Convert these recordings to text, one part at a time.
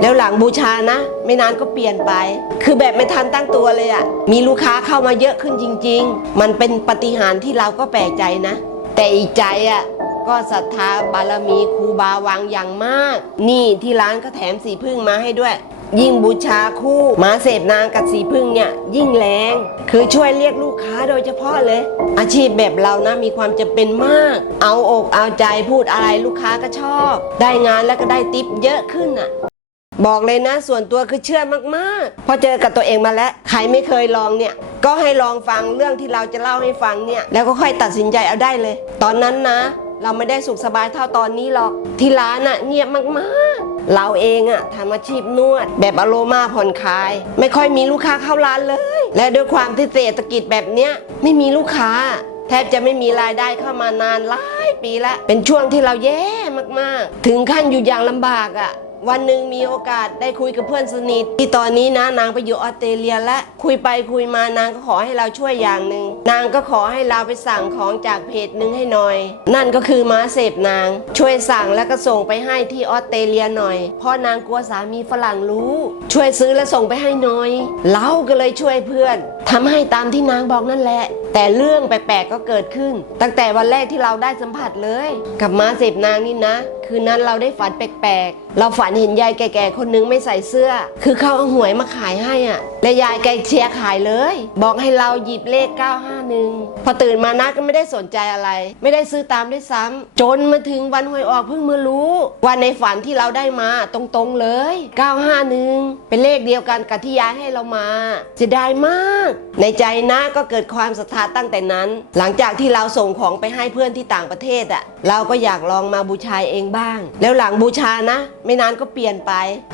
แล้วหลังบูชานะ ไม่นานก็เปลี่ยนไป คือแบบไม่ทันตั้งตัวเลยอะ่ะ มีลูกค้าเข้ามาเยอะขึ้นจริง ๆ มันเป็นปฏิหารที่เราก็แปลกใจนะ แต่อีกใจอะ่ะก็ศรัทธาบารมีครูบาวางอย่างมาก นี่ที่ร้านก็แถมสีพึ่งมาให้ด้วย ยิ่งบูชาคู่มาเสพนางกับสีพึ่งเนี่ยยิ่งแรง คือช่วยเรียกลูกค้าโดยเฉพาะเลย อาชีพแบบเรานะมีความจำเป็นมาก เอาอกเอาใจพูดอะไรลูกค้าก็ชอบ ได้งานแล้วก็ได้ติปเยอะขึ้นอะ บอกเลยนะส่วนตัวคือเชื่อมากๆ พอเจอกับตัวเองมาแล้วใครไม่เคยลองเนี่ยก็ให้ลองฟังเรื่องที่เราจะเล่าให้ฟังเนี่ยแล้วก็ค่อยตัดสินใจเอาได้เลย ตอนนั้นนะ เราไม่ได้สุขสบายเท่าตอนนี้หรอกที่ร้านอะเงียบมากๆ เราเองอะทำอาชีพนวด แบบอโรมาผ่อนคลาย ไม่ค่อยมีลูกค้าเข้าร้านเลย และด้วยความที่เศรษฐกิจแบบเนี้ยไม่มีลูกค้าแทบจะไม่มีรายได้เข้ามานานหลายปีแล้วเป็นช่วงที่เราแย่มากๆ ถึงขั้นอยู่อย่างลำบากอะ่ะ วันหนึ่งมีโอกาสได้คุยกับเพื่อนสนิท ที่ตอนนี้นะนางไปอยู่ออสเตรเลียแล้วคุยไปคุยมานางก็ขอให้เราช่วยอย่างหนึ่งนางก็ขอให้เราไปสั่งของจากเพจหนึ่งให้หน่อย นั่นก็คือม้าเสพนาง ช่วยสั่งแล้วก็ส่งไปให้ที่ออสเตรเลียหน่อย เพราะนางกลัวสามีฝรั่งรู้ ช่วยซื้อและส่งไปให้หน่อย เราก็เลยช่วยเพื่อนทำให้ตามที่นางบอกนั่นแหละ แต่เรื่องแปลกๆก็เกิดขึ้น ตั้งแต่วันแรกที่เราได้สัมผัสเลย กับม้าเสพนางนี่นะ คืนนั้นเราได้ฝันแปลกๆ เราฝันเห็นยายแก่ๆคนนึงไม่ใส่เสื้อ คือเขาเอาหวยมาขายให้อะ และยายแกเชียร์ขายเลย บอกให้เราหยิบเลข 951 พอตื่นมานะก็ไม่ได้สนใจอะไร ไม่ได้ซื้อตามด้วยซ้ำจนมาถึงวันหวยออกเพิ่งมารู้ว่าในฝันที่เราได้มาตรงๆเลย 951 เป็นเลขเดียวกันกับที่ยายให้เรามาเสียดายมาก ในใจนะก็เกิดความศรัทธาตั้งแต่นั้น หลังจากที่เราส่งของไปให้เพื่อนที่ต่างประเทศอะเราก็อยากลองมาบูชาเองบ้างแล้วหลังบูชานะ ไม่นานก็เปลี่ยนไป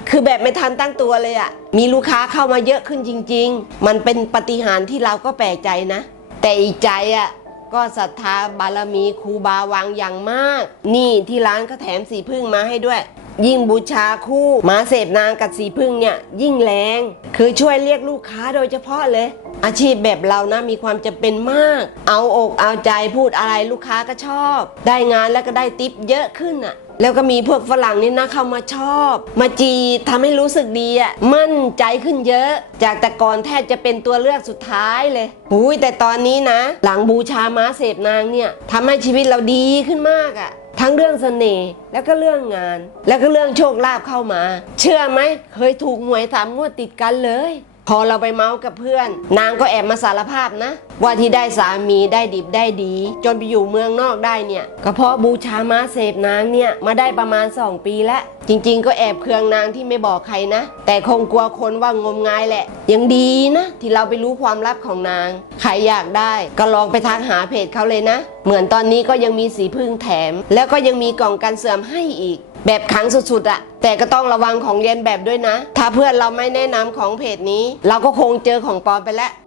คือแบบไม่ทันตั้งตัวเลยอะ มีลูกค้าเข้ามาเยอะขึ้นจริง ๆ มันเป็นปฏิหารที่เราก็แปลกใจนะ แต่อีกใจอะก็ศรัทธาบารมีครูบาวางอย่างมาก นี่ที่ร้านก็แถมสีพึ่งมาให้ด้วย ยิ่งบูชาคู่มาเสพนางกับสีพึ่งเนี่ยยิ่งแรง คือช่วยเรียกลูกค้าโดยเฉพาะเลย อาชีพแบบเรานะมีความจำเป็นมาก เอาอกเอาใจพูดอะไรลูกค้าก็ชอบ ได้งานแล้วก็ได้ติปเยอะขึ้นอะ แล้วก็มีพวกฝรั่งนี่นะเข้ามาชอบ มาจีบทำให้รู้สึกดีอะมั่นใจขึ้นเยอะ จากแต่ก่อนแทบจะเป็นตัวเลือกสุดท้ายเลยหุยแต่ตอนนี้นะ หลังบูชาม้าเสพนางเนี่ยทำให้ชีวิตเราดีขึ้นมากอะทั้งเรื่องเสน่ห์แล้วก็เรื่องงาน แล้วก็เรื่องโชคลาภเข้ามา เชื่อไหมเคยถูกหวยสามงวดติดกันเลย พอเราไปเมาส์กับเพื่อน นางก็แอบมาสารภาพนะ ว่าที่ได้สามีได้ดิบได้ดี จนไปอยู่เมืองนอกได้เนี่ยก็เพราะบูชามาเสพนางเนี่ยมาได้ประมาณ 2 ปีแล้ว จริง ๆ ก็แอบเคืองนางที่ไม่บอกใครนะ แต่คงกลัวคนว่างมงายแหละ ยังดีนะ ที่เราไปรู้ความลับของนาง ใครอยากได้ก็ลองไปทักหาเพจเขาเลยนะ เหมือนตอนนี้ก็ยังมีสีพึ่งแถม แล้วก็ยังมีกล่องกันเสื่อมให้อีก แบบขังสุดๆอะแต่ก็ต้องระวังของเรียนแบบด้วยนะ ถ้าเพื่อนเราไม่แนะนำของเพจนี้ เราก็คงเจอของปลอมไปแล้ว